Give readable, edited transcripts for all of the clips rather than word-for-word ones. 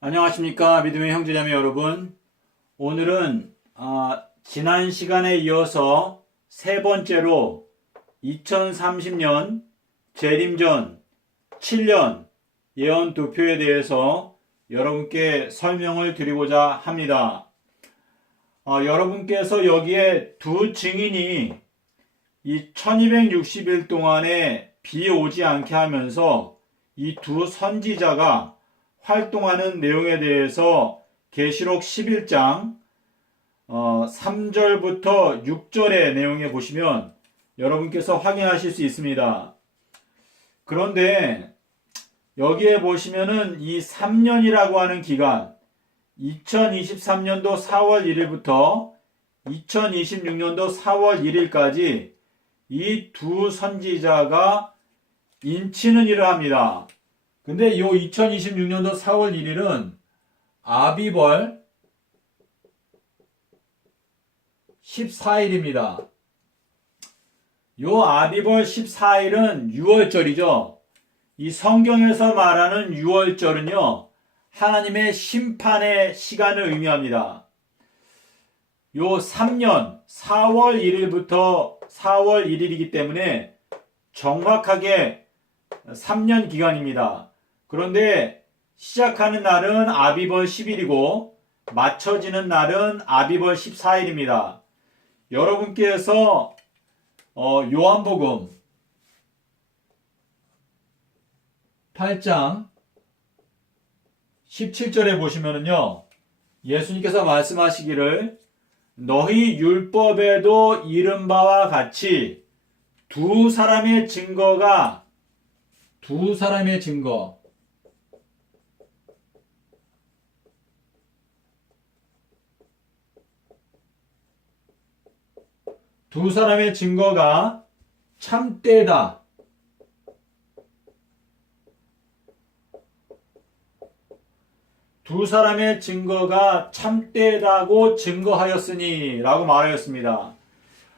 안녕하십니까 믿음의 형제자매 여러분. 오늘은 지난 시간에 이어서 세 번째로 2030년 재림전 7년 예언 도표에 대해서 여러분께 설명을 드리고자 합니다. 여러분께서 여기에 두 증인이 이 1260일 동안에 비 오지 않게 하면서 이 두 선지자가 활동하는 내용에 대해서 계시록 11장 3절부터 6절의 내용에 보시면 여러분께서 확인하실 수 있습니다. 그런데 여기에 보시면은 이 3년이라고 하는 기간 2023년도 4월 1일부터 2026년도 4월 1일까지 이 두 선지자가 인치는 일을 합니다. 근데 이 2026년도 4월 1일은 아비벌 14일입니다. 요 아비벌 14일은 6월절이죠. 이 성경에서 말하는 6월절은요, 하나님의 심판의 시간을 의미합니다. 요 3년 4월 1일부터 4월 1일이기 때문에 정확하게 3년 기간입니다. 그런데 시작하는 날은 아비벌 10일이고 맞춰지는 날은 아비벌 14일입니다. 여러분께서 요한복음 8장 17절에 보시면은요, 예수님께서 말씀하시기를 너희 율법에도 이른 바와 같이 두 사람의 증거 두 사람의 증거가 참되다. 두 사람의 증거가 참되다고 증거하였으니 라고 말하였습니다.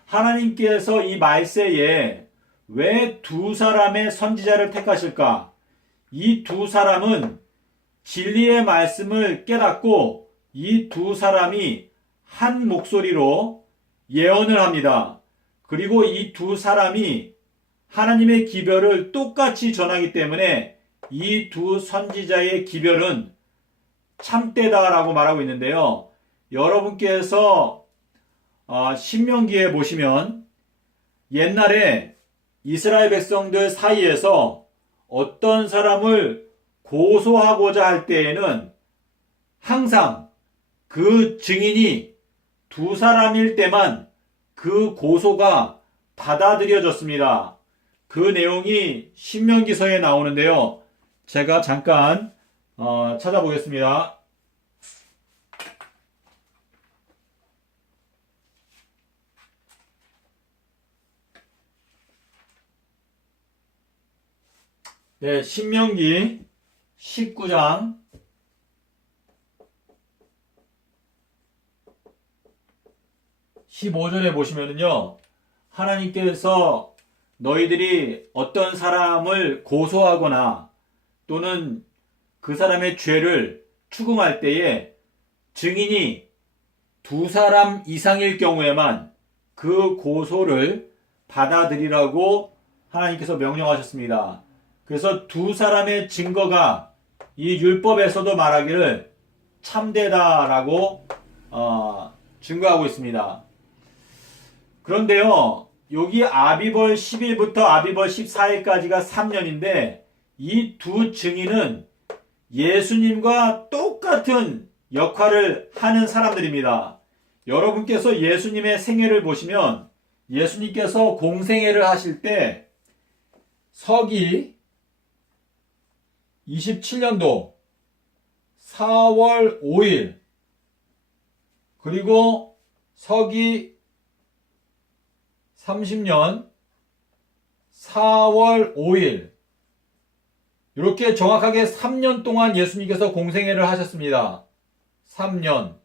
하나님께서 이 말세에 왜 두 사람의 선지자를 택하실까? 이 두 사람은 진리의 말씀을 깨닫고 이 두 사람이 한 목소리로 예언을 합니다. 그리고 이 두 사람이 하나님의 기별을 똑같이 전하기 때문에 이 두 선지자의 기별은 참되다라고 말하고 있는데요. 여러분께서 신명기에 보시면 옛날에 이스라엘 백성들 사이에서 어떤 사람을 고소하고자 할 때에는 항상 그 증인이 두 사람일 때만 그 고소가 받아들여졌습니다. 그 내용이 신명기서에 나오는데요. 제가 잠깐 찾아보겠습니다. 네, 신명기 19장 15절에 보시면은요, 하나님께서 너희들이 어떤 사람을 고소하거나 또는 그 사람의 죄를 추궁할 때에 증인이 두 사람 이상일 경우에만 그 고소를 받아들이라고 하나님께서 명령하셨습니다. 그래서 두 사람의 증거가 이 율법에서도 말하기를 참되다라고 증거하고 있습니다. 그런데요, 여기 아비벌 10일부터 아비벌 14일까지가 3년인데 이 두 증인은 예수님과 똑같은 역할을 하는 사람들입니다. 여러분께서 예수님의 생애를 보시면 예수님께서 공생애를 하실 때 서기 27년도 4월 5일 그리고 서기 30년 4월 5일 이렇게 정확하게 3년 동안 예수님께서 공생애를 하셨습니다. 3년.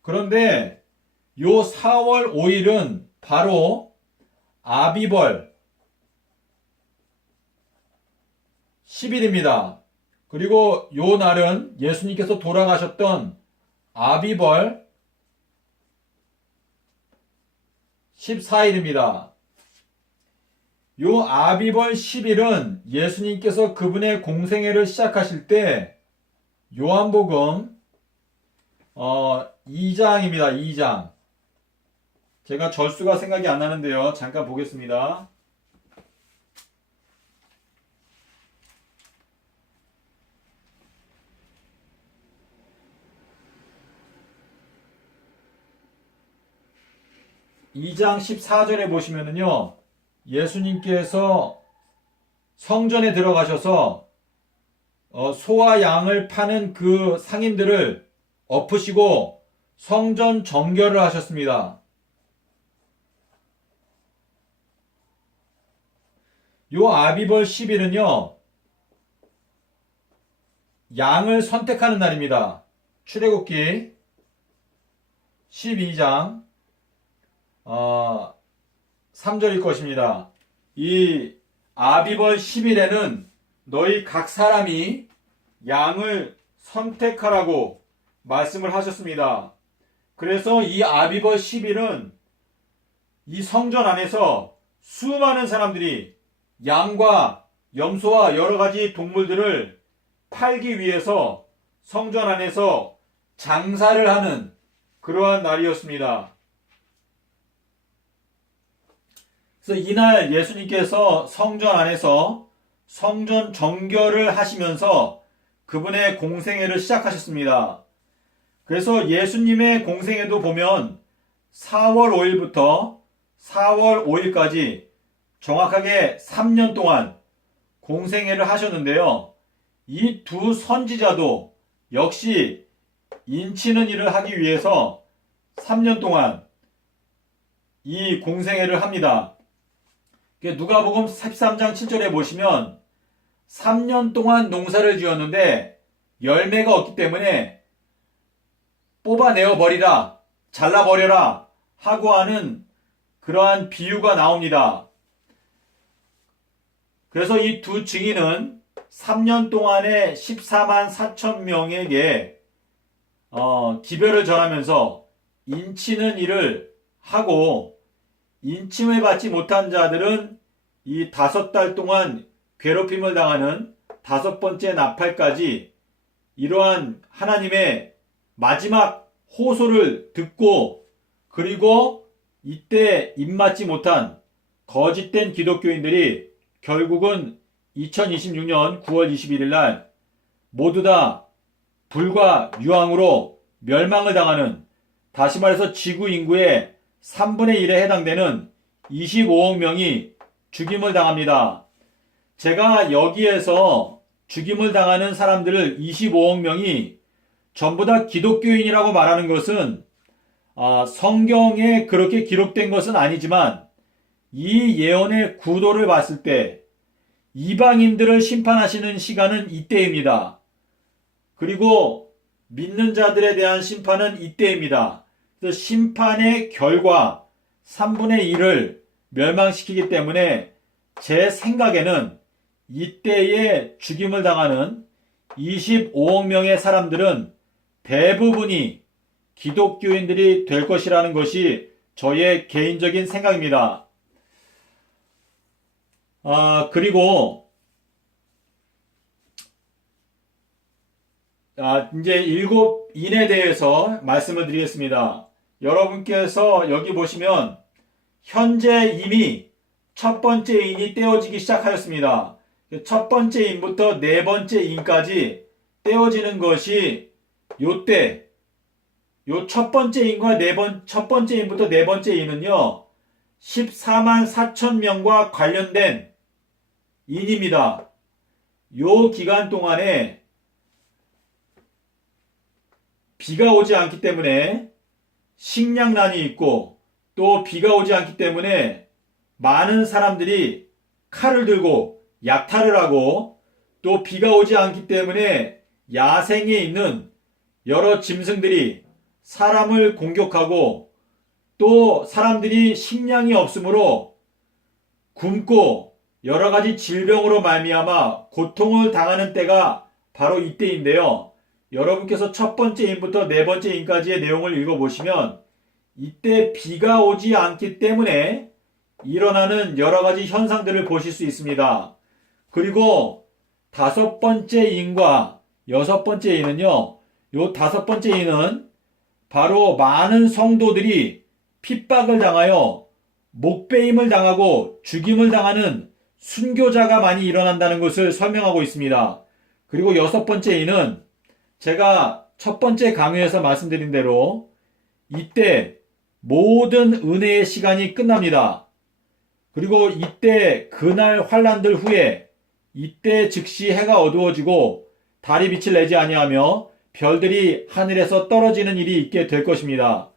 그런데 요 4월 5일은 바로 아비벌 10일입니다. 그리고 요 날은 예수님께서 돌아가셨던 아비벌 14일입니다. 요 아비벌 10일은 예수님께서 그분의 공생애를 시작하실 때 요한복음 2장입니다. 2장. 제가 절수가 생각이 안 나는데요. 잠깐 보겠습니다. (2장) 14절에 보시면은요, 예수님께서 성전에 들어가셔서 소와 양을 파는 그 상인들을 엎으시고 성전 정결을 하셨습니다. 요 아비벌 10일은요, 양을 선택하는 날입니다. 출애굽기 12장 3절일 것입니다. 이 아비벌 10일에는 너희 각 사람이 양을 선택하라고 말씀을 하셨습니다. 그래서 이 아비벌 10일은 이 성전 안에서 수많은 사람들이 양과 염소와 여러 가지 동물들을 팔기 위해서 성전 안에서 장사를 하는 그러한 날이었습니다. 그래서 이날 예수님께서 성전 안에서 성전 정결을 하시면서 그분의 공생애를 시작하셨습니다. 그래서 예수님의 공생애도 보면 4월 5일부터 4월 5일까지 정확하게 3년 동안 공생애를 하셨는데요. 이 두 선지자도 역시 인치는 일을 하기 위해서 3년 동안 이 공생애를 합니다. 누가복음 13장 7절에 보시면 3년 동안 농사를 지었는데 열매가 없기 때문에 뽑아내어 버리라, 잘라버려라 하고 하는 그러한 비유가 나옵니다. 그래서 이 두 증인은 3년 동안에 14만 4천 명에게 기별을 전하면서 인치는 일을 하고, 인침을 받지 못한 자들은 이 5달 동안 괴롭힘을 당하는 5번째 나팔까지 이러한 하나님의 마지막 호소를 듣고, 그리고 이때 입맞지 못한 거짓된 기독교인들이 결국은 2026년 9월 21일 날 모두 다 불과 유황으로 멸망을 당하는, 다시 말해서 지구 인구의 3분의 1에 해당되는 25억 명이 죽임을 당합니다. 제가 여기에서 죽임을 당하는 사람들을 25억 명이 전부 다 기독교인이라고 말하는 것은 성경에 그렇게 기록된 것은 아니지만 이 예언의 구도를 봤을 때 이방인들을 심판하시는 시간은 이때입니다. 그리고 믿는 자들에 대한 심판은 이때입니다. 그래서 심판의 결과 3분의 1을 멸망시키기 때문에 제 생각에는 이때에 죽임을 당하는 25억 명의 사람들은 대부분이 기독교인들이 될 것이라는 것이 저의 개인적인 생각입니다. 그리고 이제 7인에 대해서 말씀을 드리겠습니다. 여러분께서 여기 보시면 현재 이미 첫 번째 인이 떼어지기 시작하였습니다. 첫 번째 인부터 네 번째 인까지 떼어지는 것이 요때, 요 첫 번째 인과 첫 번째 인부터 네 번째 인은요, 14만 4천 명과 관련된 인입니다. 요 기간 동안에 비가 오지 않기 때문에 식량난이 있고, 또 비가 오지 않기 때문에 많은 사람들이 칼을 들고 약탈을 하고, 또 비가 오지 않기 때문에 야생에 있는 여러 짐승들이 사람을 공격하고, 또 사람들이 식량이 없으므로 굶고 여러 가지 질병으로 말미암아 고통을 당하는 때가 바로 이때인데요. 여러분께서 첫 번째 인부터 네 번째 인까지의 내용을 읽어보시면 이때 비가 오지 않기 때문에 일어나는 여러 가지 현상들을 보실 수 있습니다. 그리고 다섯 번째 인과 여섯 번째 인은요, 요 다섯 번째 인은 바로 많은 성도들이 핍박을 당하여 목베임을 당하고 죽임을 당하는 순교자가 많이 일어난다는 것을 설명하고 있습니다. 그리고 여섯 번째 인은 제가 첫 번째 강의에서 말씀드린 대로 이때 모든 은혜의 시간이 끝납니다. 그리고 이때 그날 환란들 후에 이때 즉시 해가 어두워지고 달이 빛을 내지 아니하며 별들이 하늘에서 떨어지는 일이 있게 될 것입니다.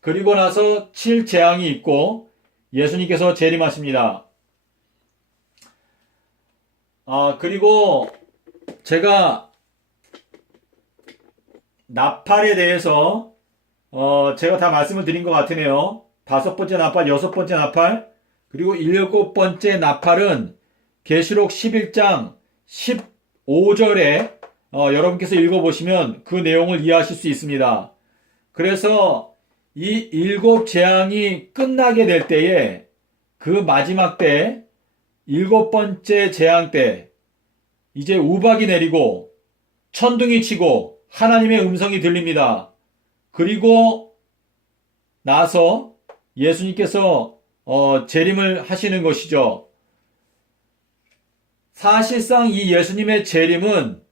그리고 나서 7재앙이 있고 예수님께서 재림하십니다. 그리고 제가 나팔에 대해서 제가 다 말씀을 드린 것 같으네요. 다섯 번째 나팔, 여섯 번째 나팔, 그리고 일곱 번째 나팔은 계시록 11장 15절에 여러분께서 읽어보시면 그 내용을 이해하실 수 있습니다. 그래서 이 일곱 재앙이 끝나게 될 때에 그 마지막 때 일곱 번째 재앙 때 이제 우박이 내리고 천둥이 치고 하나님의 음성이 들립니다. 그리고 나서 예수님께서 재림을 하시는 것이죠. 사실상 이 예수님의 재림은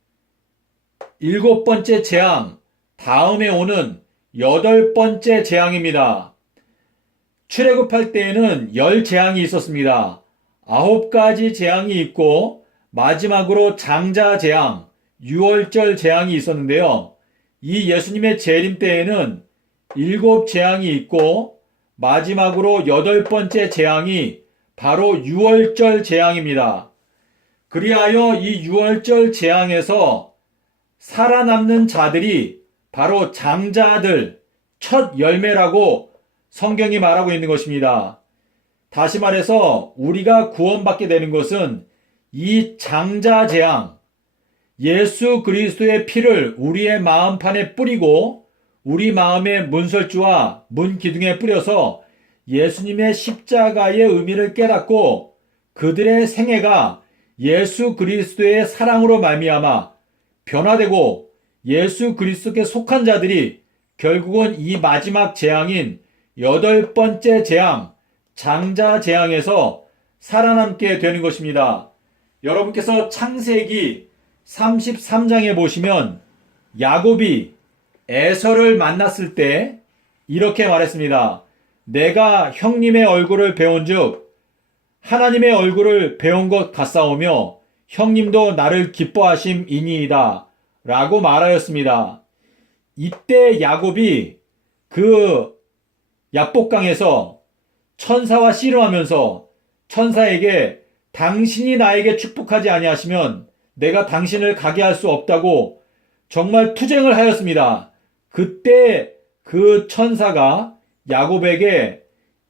일곱 번째 재앙, 다음에 오는 여덟 번째 재앙입니다. 출애굽할 때에는 10재앙이 있었습니다. 9가지 재앙이 있고 마지막으로 장자 재앙, 유월절 재앙이 있었는데요. 이 예수님의 재림 때에는 7재앙이 있고 마지막으로 여덟 번째 재앙이 바로 유월절 재앙입니다. 그리하여 이 유월절 재앙에서 살아남는 자들이 바로 장자들, 첫 열매라고 성경이 말하고 있는 것입니다. 다시 말해서 우리가 구원받게 되는 것은 이 장자 재앙, 예수 그리스도의 피를 우리의 마음판에 뿌리고 우리 마음의 문설주와 문기둥에 뿌려서 예수님의 십자가의 의미를 깨닫고 그들의 생애가 예수 그리스도의 사랑으로 말미암아 변화되고 예수 그리스도께 속한 자들이 결국은 이 마지막 재앙인 여덟 번째 재앙, 장자 재앙에서 살아남게 되는 것입니다. 여러분께서 창세기 33장에 보시면 야곱이 에서를 만났을 때 이렇게 말했습니다. 내가 형님의 얼굴을 배운즉 하나님의 얼굴을 배운 것 같사오며 형님도 나를 기뻐하심이니이다 라고 말하였습니다. 이때 야곱이 그 야복강에서 천사와 씨름하면서 천사에게 당신이 나에게 축복하지 아니하시면 내가 당신을 가게 할 수 없다고 정말 투쟁을 하였습니다. 그때 그 천사가 야곱에게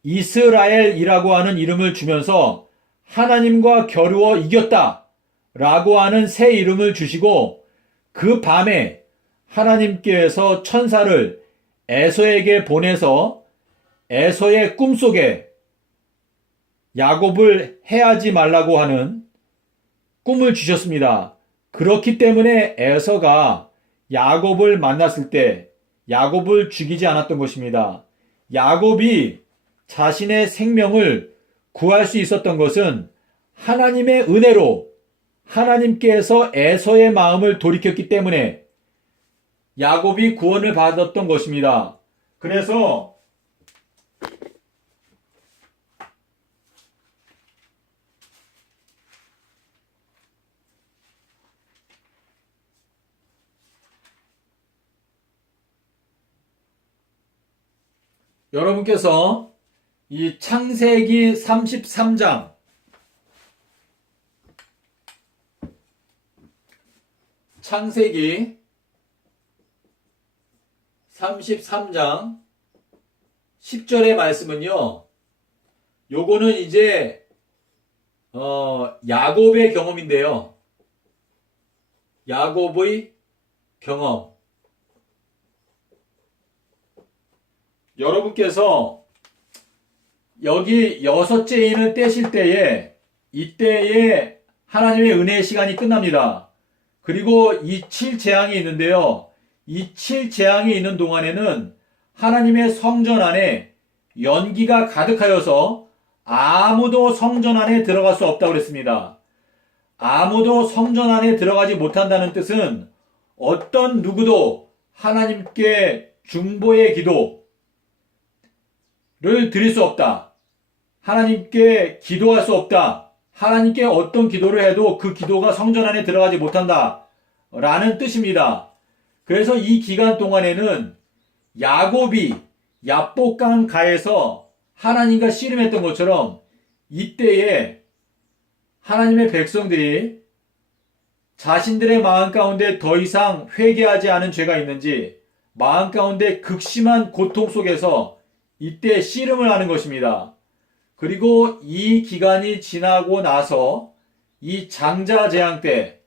이스라엘이라고 하는 이름을 주면서 하나님과 겨루어 이겼다 라고 하는 새 이름을 주시고 그 밤에 하나님께서 천사를 에서에게 보내서 에서의 꿈속에 야곱을 해하지 말라고 하는 꿈을 주셨습니다. 그렇기 때문에 에서가 야곱을 만났을 때 야곱을 죽이지 않았던 것입니다. 야곱이 자신의 생명을 구할 수 있었던 것은 하나님의 은혜로 하나님께서 에서의 마음을 돌이켰기 때문에 야곱이 구원을 받았던 것입니다. 그래서 여러분께서 이 창세기 33장 창세기 33장 10절의 말씀은요. 요거는 이제 야곱의 경험인데요. 야곱의 경험. 여러분께서 여기 6째 인을 떼실 때에 이때에 하나님의 은혜의 시간이 끝납니다. 그리고 이 7재앙이 있는데요. 이 7재앙이 있는 동안에는 하나님의 성전 안에 연기가 가득하여서 아무도 성전 안에 들어갈 수 없다고 그랬습니다. 아무도 성전 안에 들어가지 못한다는 뜻은 어떤 누구도 하나님께 중보의 기도를 드릴 수 없다. 하나님께 기도할 수 없다. 하나님께 어떤 기도를 해도 그 기도가 성전 안에 들어가지 못한다. 라는 뜻입니다. 그래서 이 기간 동안에는 야곱이 야복강 가에서 하나님과 씨름했던 것처럼 이때에 하나님의 백성들이 자신들의 마음 가운데 더 이상 회개하지 않은 죄가 있는지 마음 가운데 극심한 고통 속에서 이때 씨름을 하는 것입니다. 그리고 이 기간이 지나고 나서 이 장자 재앙 때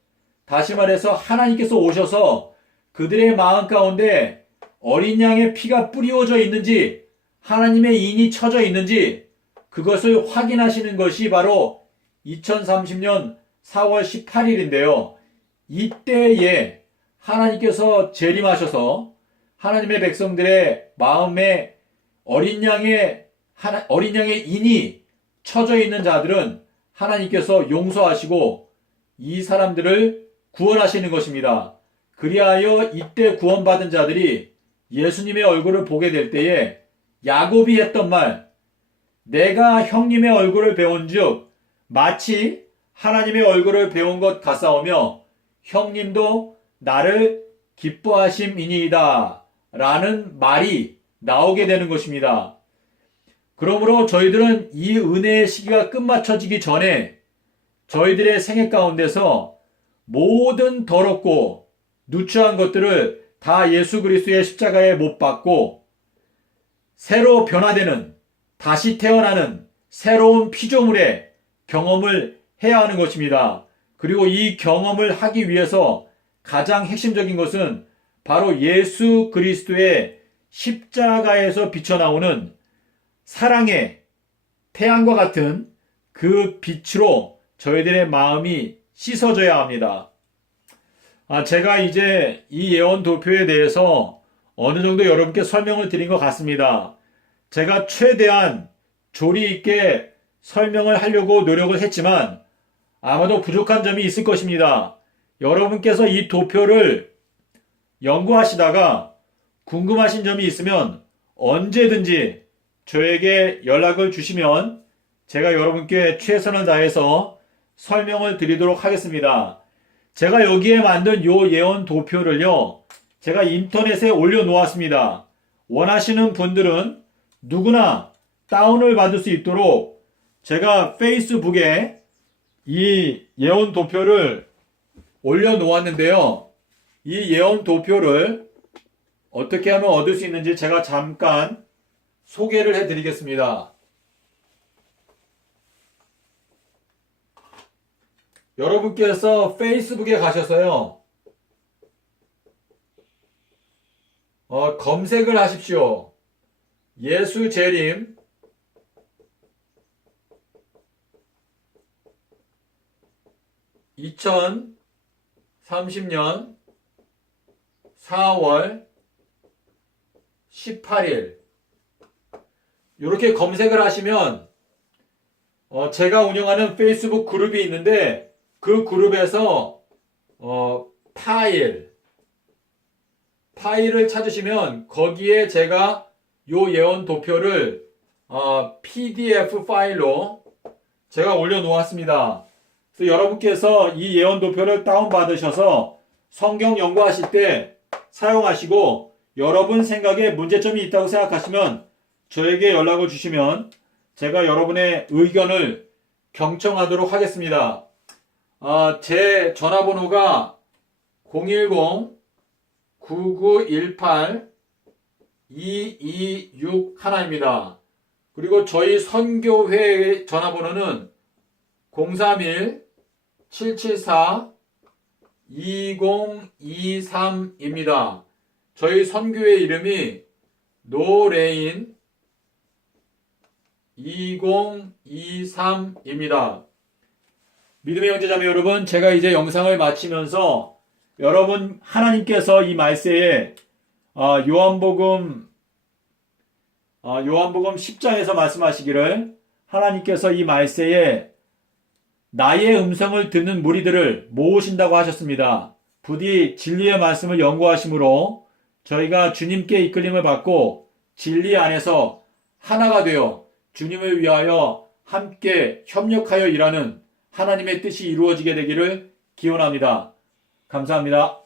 다시 말해서 하나님께서 오셔서 그들의 마음 가운데 어린 양의 피가 뿌리워져 있는지 하나님의 인이 쳐져 있는지 그것을 확인하시는 것이 바로 2030년 4월 18일인데요. 이때에 하나님께서 재림하셔서 하나님의 백성들의 마음에 어린 양의 인이 쳐져 있는 자들은 하나님께서 용서하시고 이 사람들을 구원하시는 것입니다. 그리하여 이때 구원받은 자들이 예수님의 얼굴을 보게 될 때에 야곱이 했던 말, 내가 형님의 얼굴을 배운즉 마치 하나님의 얼굴을 배운 것 같사오며 형님도 나를 기뻐하심이니이다 라는 말이 나오게 되는 것입니다. 그러므로 저희들은 이 은혜의 시기가 끝마쳐지기 전에 저희들의 생애 가운데서 모든 더럽고 누추한 것들을 다 예수 그리스도의 십자가에 못 박고 새로 변화되는, 다시 태어나는 새로운 피조물의 경험을 해야 하는 것입니다. 그리고 이 경험을 하기 위해서 가장 핵심적인 것은 바로 예수 그리스도의 십자가에서 비쳐나오는 사랑의 태양과 같은 그 빛으로 저희들의 마음이 씻어져야 합니다. 제가 이제 이 예언 도표에 대해서 어느 정도 여러분께 설명을 드린 것 같습니다. 제가 최대한 조리 있게 설명을 하려고 노력을 했지만 아마도 부족한 점이 있을 것입니다. 여러분께서 이 도표를 연구하시다가 궁금하신 점이 있으면 언제든지 저에게 연락을 주시면 제가 여러분께 최선을 다해서 설명을 드리도록 하겠습니다. 제가 여기에 만든 요 예언 도표를요, 제가 인터넷에 올려놓았습니다. 원하시는 분들은 누구나 다운을 받을 수 있도록 제가 페이스북에 이 예언 도표를 올려놓았는데요. 이 예언 도표를 어떻게 하면 얻을 수 있는지 제가 잠깐 소개를 해드리겠습니다. 여러분께서 페이스북에 가셔서요, 검색을 하십시오. 예수 재림 2030년 4월 18일 이렇게 검색을 하시면 제가 운영하는 페이스북 그룹이 있는데 그 그룹에서 파일을 찾으시면 거기에 제가 요 예언 도표를 PDF 파일로 제가 올려놓았습니다. 그래서 여러분께서 이 예언 도표를 다운받으셔서 성경 연구하실 때 사용하시고 여러분 생각에 문제점이 있다고 생각하시면 저에게 연락을 주시면 제가 여러분의 의견을 경청하도록 하겠습니다. 제 전화번호가 010-9918-2261입니다. 그리고 저희 선교회 전화번호는 031-774 2023입니다. 저희 선교회 이름이 노레인 2023입니다. 믿음의 형제자매 여러분, 제가 이제 영상을 마치면서 여러분 하나님께서 이 말세에 요한복음 10장에서 말씀하시기를 하나님께서 이 말세에 나의 음성을 듣는 무리들을 모으신다고 하셨습니다. 부디 진리의 말씀을 연구하심으로 저희가 주님께 이끌림을 받고 진리 안에서 하나가 되어 주님을 위하여 함께 협력하여 일하는 하나님의 뜻이 이루어지게 되기를 기원합니다. 감사합니다.